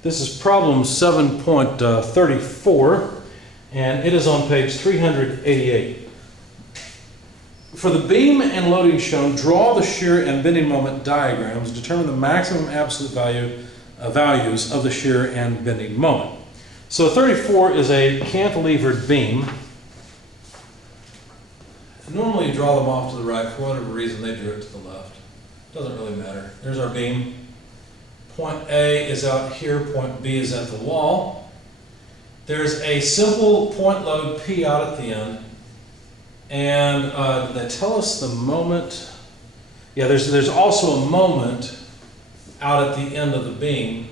This is problem 7.34, and it is on page 388. For the beam and loading shown, draw the shear and bending moment diagrams. Determine the maximum absolute values of the shear and bending moment. So 34 is a cantilevered beam. Normally you draw them off to the right. For whatever reason, they drew it to the left. Doesn't really matter. There's our beam. Point A is out here, point B is at the wall. There's a simple point load P out at the end. And they tell us the moment. Yeah, there's also a moment out at the end of the beam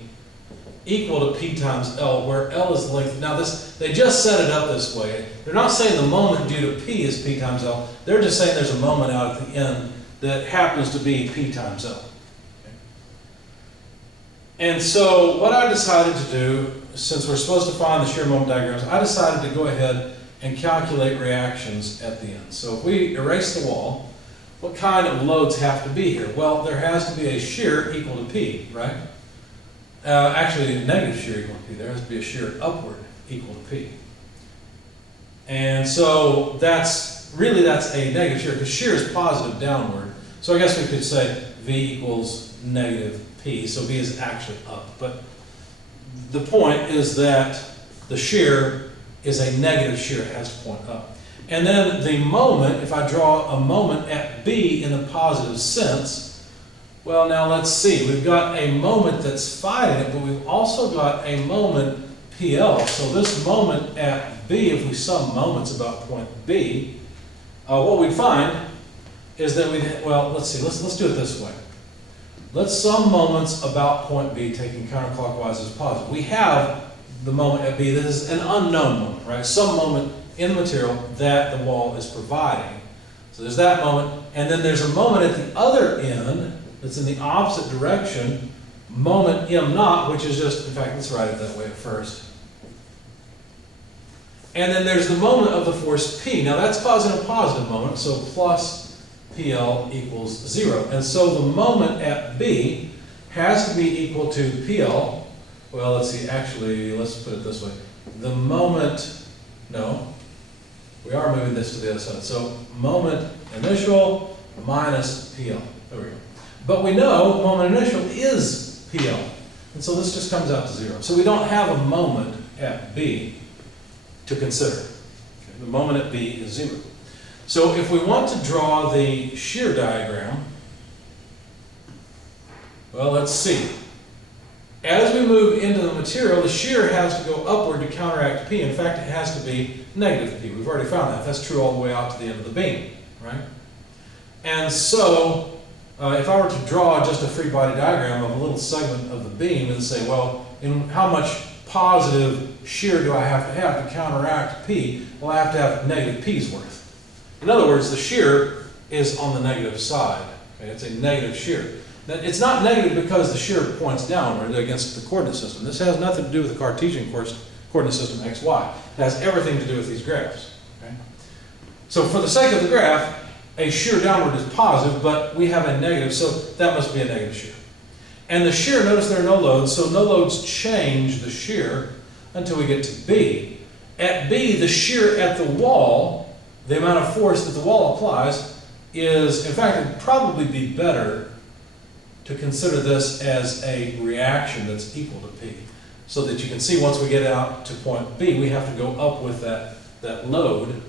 equal to P times L, where L is the length. Now they just set it up this way. They're not saying the moment due to P is P times L. They're just saying there's a moment out at the end that happens to be P times L. And so what I decided to do, since we're supposed to find the shear moment diagrams, I decided to go ahead and calculate reactions at the end. So if we erase the wall, what kind of loads have to be here? Well, there has to be a shear equal to P, right? Actually, a negative shear equal to P. There has to be a shear upward equal to P. And so that's a negative shear, because shear is positive downward. So I guess we could say V equals negative P, so V is actually up. But the point is that the shear is a negative shear, it has to point up. And then the moment, if I draw a moment at B in the positive sense, well, now let's see, we've got a moment that's phi in it, but we've also got a moment PL. So this moment at B, if we sum moments about point B, what we'd find is that let's do it this way. Let's sum moments about point B, taking counterclockwise as positive. We have the moment at B that is an unknown moment, right? Some moment in the material that the wall is providing. So there's that moment, and then there's a moment at the other end that's in the opposite direction, moment M naught, which is just, in fact, let's write it that way at first. And then there's the moment of the force P. Now that's causing a positive moment, so plus PL equals 0. And so the moment at B has to be equal to PL. Well, let's see, actually, let's put it this way. The moment, no, we are moving this to the other side. So moment initial minus PL. There we go. But we know moment initial is PL. And so this just comes out to 0. So we don't have a moment at B to consider. Okay, the moment at B is 0. So if we want to draw the shear diagram, well, let's see. As we move into the material, the shear has to go upward to counteract P. In fact, it has to be negative P. We've already found that. That's true all the way out to the end of the beam, right? And so if I were to draw just a free body diagram of a little segment of the beam and say, well, how much positive shear do I have to counteract P? Well, I have to have negative P's worth. In other words, the shear is on the negative side. Okay? It's a negative shear. Now, it's not negative because the shear points downward against the coordinate system. This has nothing to do with the Cartesian coordinate system XY. It has everything to do with these graphs. Okay? So for the sake of the graph, a shear downward is positive, but we have a negative, so that must be a negative shear. And the shear, notice there are no loads, so no loads change the shear until we get to B. At B, the shear at the wall, the amount of force that the wall applies, is, in fact, it would probably be better to consider this as a reaction that's equal to P. So that you can see once we get out to point B, we have to go up with that load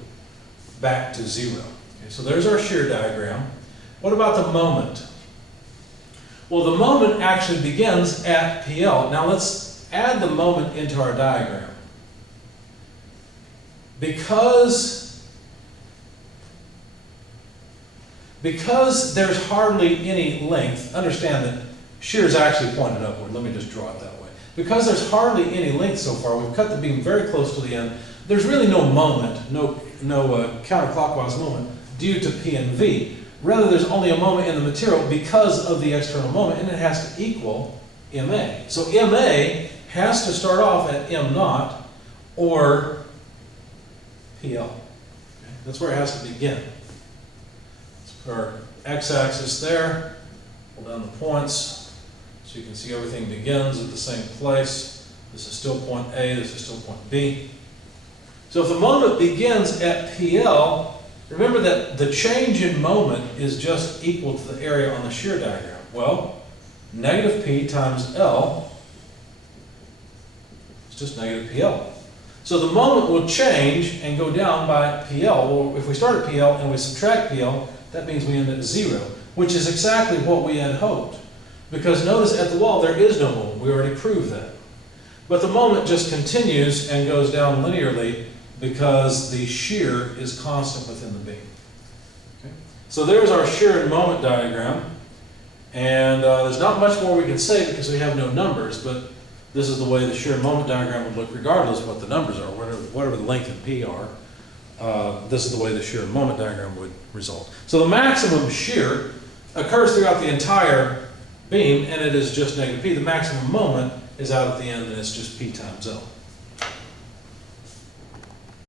back to 0. Okay, so there's our shear diagram. What about the moment? Well, the moment actually begins at PL. Now let's add the moment into our diagram. Because there's hardly any length, understand that shear is actually pointed upward. Let me just draw it that way. Because there's hardly any length so far, we've cut the beam very close to the end, there's really no moment, no counterclockwise moment due to P and V. Rather, there's only a moment in the material because of the external moment, and it has to equal MA. So MA has to start off at M naught or PL. Okay? That's where it has to begin. Let's put our x-axis there, pull down the points. So you can see everything begins at the same place. This is still point A, this is still point B. So if the moment begins at PL, remember that the change in moment is just equal to the area on the shear diagram. Well, negative P times L is just negative PL. So the moment will change and go down by PL. Well, if we start at PL and we subtract PL, that means we end at 0, which is exactly what we had hoped. Because notice at the wall there is no moment. We already proved that. But the moment just continues and goes down linearly because the shear is constant within the beam. Okay? So there's our shear and moment diagram. And there's not much more we can say because we have no numbers, but this is the way the shear and moment diagram would look regardless of what the numbers are, whatever the length and P are. This is the way the shear and moment diagram would result. So the maximum shear occurs throughout the entire beam, and it is just negative P. The maximum moment is out at the end, and it's just P times L.